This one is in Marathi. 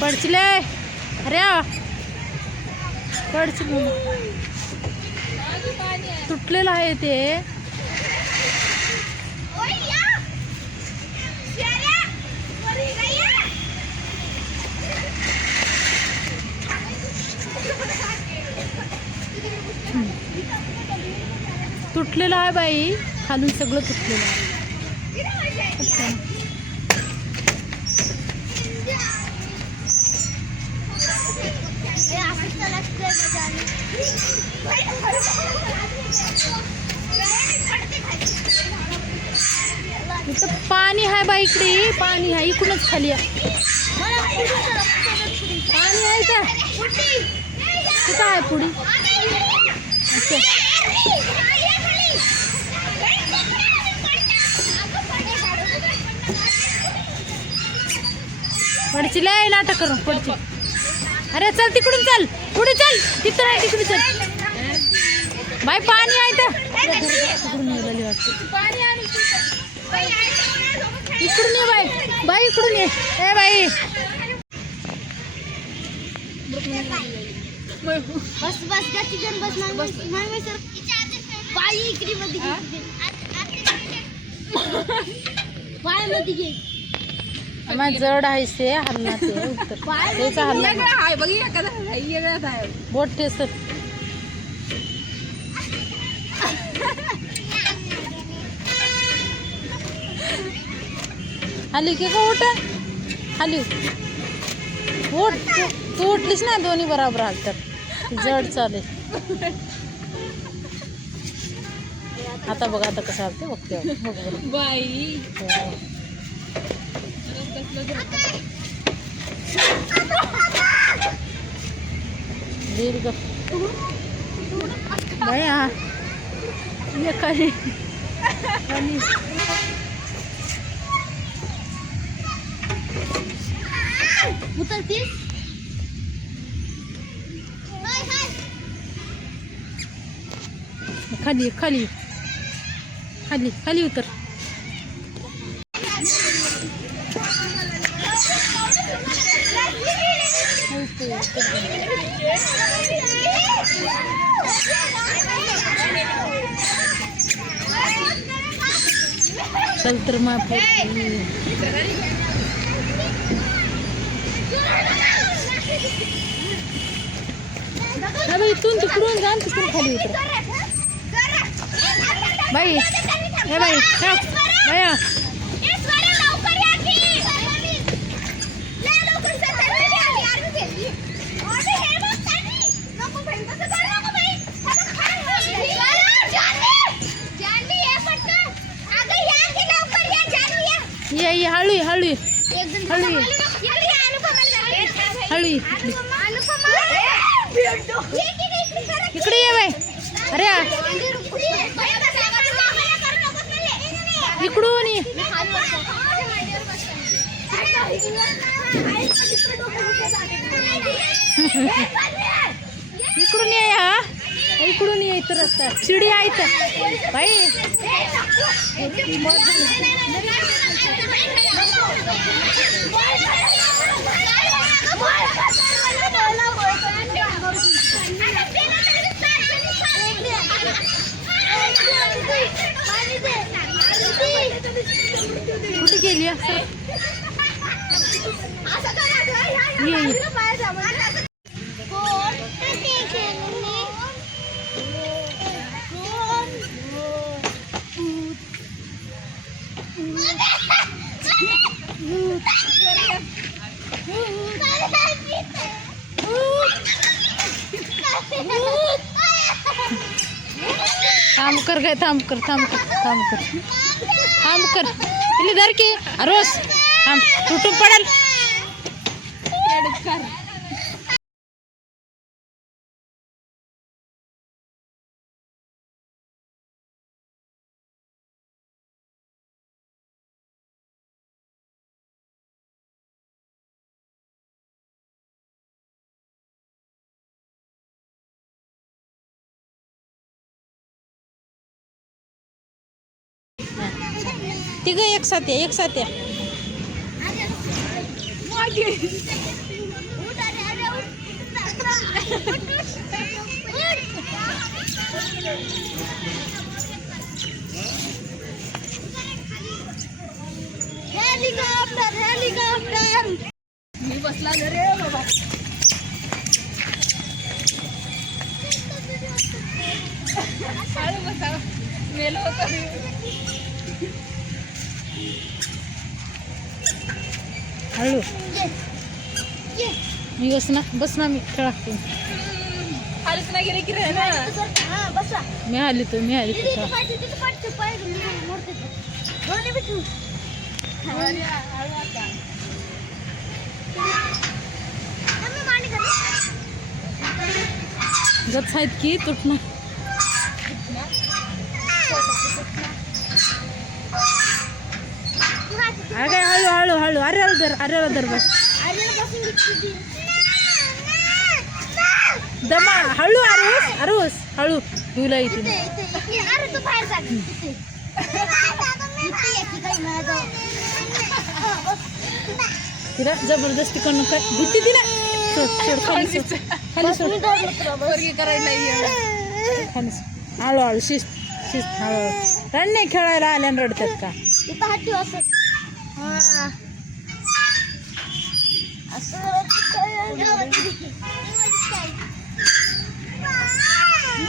पडचिले अरे पडचिल तुटलेलं आहे ते. तुटलेलं आहे बाई, खालून सगळं तुटलेलं आहे. इथं पाणी आहे बाई, इकडे पाणी आहे, इकडूनच खाली आहे पाणी आहे का कुठं आहे पुढे. पडची लय नाटक करून पडची. अरे चल तिकडून चल, पुढे चल, तिथं नाही तिकडे चल बाई, पाणी आहे तर इकडून ये बाई, बाई इकडून ये. ए बाई बस बस गच्ची बस नाही सर बाई इकडे मध्ये बाय मध्ये घे. माझं जड आहे से हल्ला ते उत्तर त्याचा हल्ला आहे बघ एखादा वेगळाच आहे बोट ठेसत. आली की का उठ आली उठ तू उठलीस ना, दोन्ही बरोबर हालतात, जड चालेल. आता बघ आता कसं हालते बघते बघ बरं बाई. दीर्घ बया ये काही उतरतीस खाली खाली खाली खाली उतर. चल तर मग इथून तिकडून जा, तिकडून खाली उतर बाई. हे बाई बाया ये हळू हळू हळू हळू इकडे ये बाई. अरे इकडून ये इकडून ये हा, इकडून ये. इथं रस्ता शिडी आहे इथं बाई. कुठे गेली असं थांब कर गए, थांब कर थांब कर थांब कर थांब कर. इली धर की रोज थांब, तुटून पडल. तिघ एक साथ या, एक साथ या. की उठ, अरे, उठ. उठ. हेलिकॉप्टर. मी बसला रे बाबा. हळू बसा मेलो होतो मी. हळू ये. मी बस ना मी खेळा हालच नाही गेले की रे ना. हा, बसा. मी आली तो तिथे खेळा पाय मोडते ते. दोन्ही बी ठेवू. हळू आता. मम्मी मांडी घाल. गच आहेत की तुटणं अरे हळू हळू हळू अरे धर बस आर्याला बसून घेतली. दमा हळू अरुस हळू तुला येते इथे. अरे तू बाहेर जा. इथे. इथे ये की काही माझं. तिला जबरदस्ती करणं काय भीती तिला सोड खाली सोड पोरगी करायला नाही. खाली सोड. हळूहळू शिस्त हळूहळू रड नाही खेळायला आल्यानं रडतात का इथं हात ठेव असं. हा. असं.